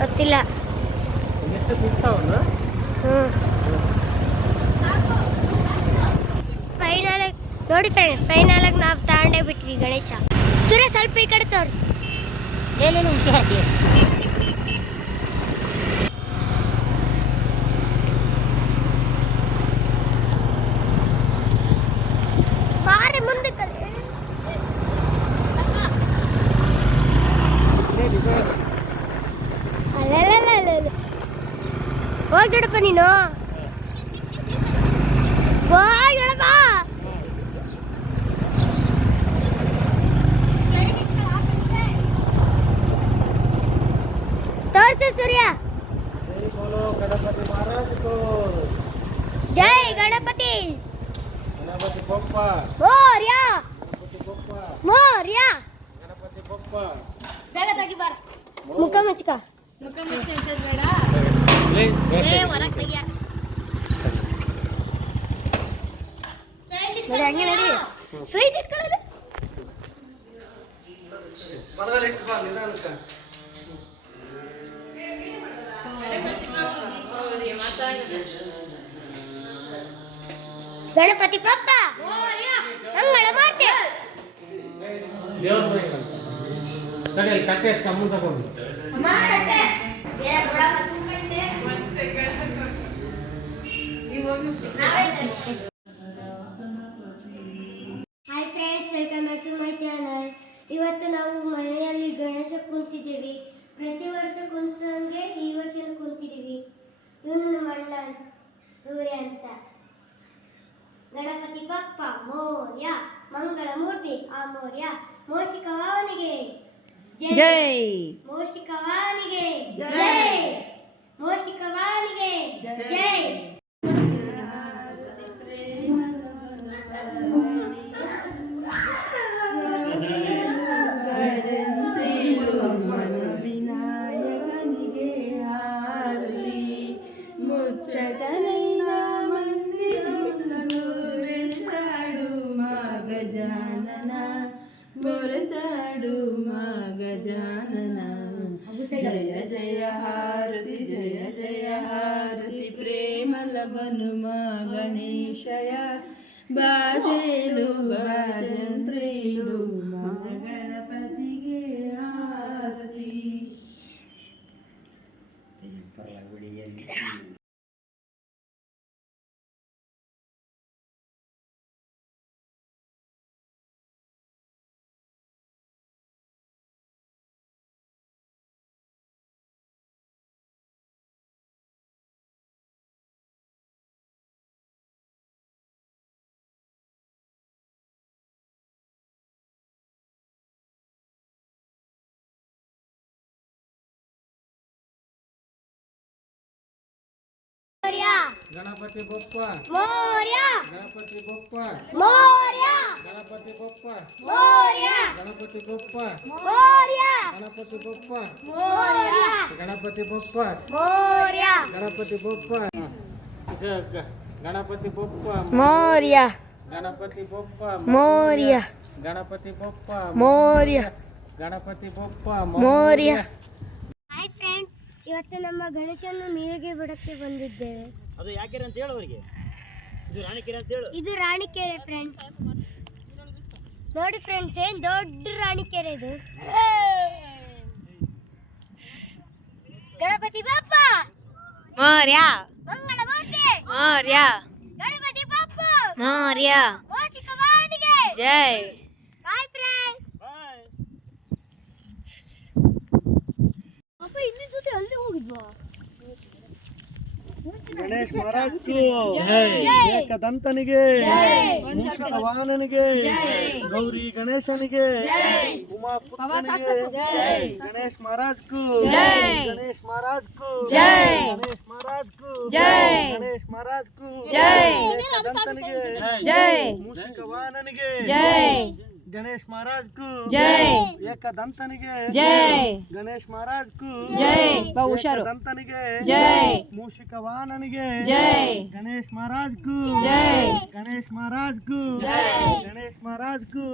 ಗೊತ್ತಿಲ್ಲ. ಫೈನಲ್ ನೋಡಿ friend, final ಆಗಿ ನಾವು ತಗೊಂಡೇ ಬಿಟ್ವಿ ಗಣೇಶ. ಸುರೇಶ್ ಸ್ವಲ್ಪ ಈ ಕಡೆ ತೋರಿಸಿ. ಬಾರೆ ಮುಂದೆ ಹೋಗ್ದಡಪ್ಪ ನೀನು, ಹೋಗ್ದಡಪ್ಪ. ತೋರ್ಸು ಸೂರ್ಯ. ಜೈ ಗಣಪತಿ ಬಪ್ಪ ಮೋರ್ಯ, ಮೋರ್ಯ. ಮುಖ ಮುಚ್ಕ, ಹೊರಗೆ ತೆಗಿಯ ಹಂಗೆ ನಡಿ. ಸ್ವೀಟ್ ಇಟ್ಕೊಳ್ಳೋದು Ganpati Bappa Mangal Murti. Hi friends, welcome back to my channel. ಇವತ್ತು ನಾವು ಮನೆಯಲ್ಲಿ ಗಣೇಶ ಕುಂತಿದ್ದೀವಿ. ಪ್ರತಿ ವರ್ಷ ಕುಂಸಂಗೆ ಈ ವರ್ಷ ಕುಂತಿದ್ದೀವಿ. ಇವನು ನಮ್ಮ ಅಣ್ಣ ಸೂರ್ಯ ಅಂತ. ಗಣಪತಿ ಬಪ್ಪ ಮೋರ್ಯ, ಮಂಗಳ ಮೂರ್ತಿ ಅಮೋರ್ಯ, ಮೋಷಿಕವಾಹನಿಗೆ ಜೈ, ಮೋಷಿಕವಾಹನಿಗೆ ಜೈ, ಮೋಷಿಕವಾಹನಿಗೆ ಜೈ. ವಿನಾಯಕನಿಗೆ ಹಾರತಿ, ಮುಚ್ಚಟನೈನ ಮಂದಿರಗಳನ್ನು ಬೆರೆಸಾಡು ಗಜಾನನ, ಬೊರಸಾಡು ಗಜಾನನ. ಜಯ ಜಯ ಹಾರತಿ, ಜಯ ಜಯ ಹಾರತಿ, ಪ್ರೇಮ ಲಗನು ಗಣೇಶಯ, ಬಾಜೇಲು ಬಾಜಂತ್ರೇಲು ಗಣಪತಿಗೆ ಹಾರತಿ. ಗಣಪತಿ ಬಪ್ಪ ಮೋರ್ಯ, ಗಣಪತಿ ಬಪ್ಪ ಮೋರ್ಯ, ಗಣಪತಿ ಬಪ್ಪ ಮೋರ್ಯ, ಗಣಪತಿ ಬಪ್ಪ ಮೋರ್ಯ, ಗಣಪತಿ ಬಪ್ಪ ಮೋರ್ಯ, ಗಣಪತಿ ಬಪ್ಪ ಮೋರ್ಯ, ಗಣಪತಿ ಬಪ್ಪ ಗಣಪತಿ ಬಪ್ಪ ಮೋರ್ಯ, ಗಣಪತಿ ಬಪ್ಪ ಮೋರ್ಯ, ಗಣಪತಿ ಬಪ್ಪ ಮೋರ್ಯ, ಗಣಪತಿ ಬಪ್ಪ ಮೋರ್ಯ. ಹಾಯ್ ಫ್ರೆಂಡ್ಸ್, ಇವತ್ತು ನಮ್ಮ ಗಣೇಶನ್ನು ನೀರಿಗೆ ಬಿಡಕ್ಕೆ ಬಂದಿದ್ದೇವೆ. ಅದು ಯಾಕೆರೆ ಅಂತ ಹೇಳು ಅವರಿಗೆ. ಇದು ರಾಣಿಕೆರೆ ಅಂತ ಹೇಳು. ಇದು ರಾಣಿಕೆರೆ ಫ್ರೆಂಡ್ಸ್. ನೋಡಿ ಫ್ರೆಂಡ್ಸ್, ಏನ್ ದೊಡ್ಡ ರಾಣಿಕೆರೆ ಇದು. ಗಣಪತಿ ಬಪ್ಪ ಮೋರ್ಯ, ಮಂಗಳ ಮೂರ್ತಿ ಮೋರ್ಯ, ಗಣಪತಿ ಬಪ್ಪ ಮೋರ್ಯ, ಮೋಷಿಕವಾಹನಿಗೆ ಜೈ. Bye friends. ಅಪ್ಪ ಇನ್ನೊಂದು ಜೊತೆ ಅಲ್ಲೇ ಹೋಗಿದ್ವಾ? ಗಣೇಶ್ ಮಹಾರಾಜ್ ಏಕದಂತನಿಗೆ, ವಾಹನನಿಗೆ, ಗೌರಿ ಗಣೇಶನಿಗೆ, ಉಮಾ ಪುತ್ರನಿಗೆ, ಗಣೇಶ್ ಮಹಾರಾಜ್ ಕು, ಗಣೇಶ್ ಮಹಾರಾಜ್ ಕು, ಗಣೇಶ್ ಮಹಾರಾಜ್ ಕು, ಗಣೇಶ್ ಮಹಾರಾಜ್ ಕು, ಏಕದಂತನಿಗೆ, ಮೂಷಿಕ ವಾಹನನಿಗೆ, ಗಣೇಶ್ ಮಹಾರಾಜ್ ಕು ಜೈ ಏಕದಂತನಿಗೆ ಜೈ ಗಣೇಶ್ ಮಹಾರಾಜ್ ಕು ಜೈ ಬಾ ಹುಷಾರು ಏಕದಂತನಿಗೆ ಜೈ ಮೂಷಿಕ ವಾಹನನಿಗೆ ಜೈ ಗಣೇಶ್ ಮಹಾರಾಜ್ ಕು ಜೈ ಗಣೇಶ್ ಮಹಾರಾಜ್ ಕು ಗಣೇಶ್ ಮಹಾರಾಜ್ ಕು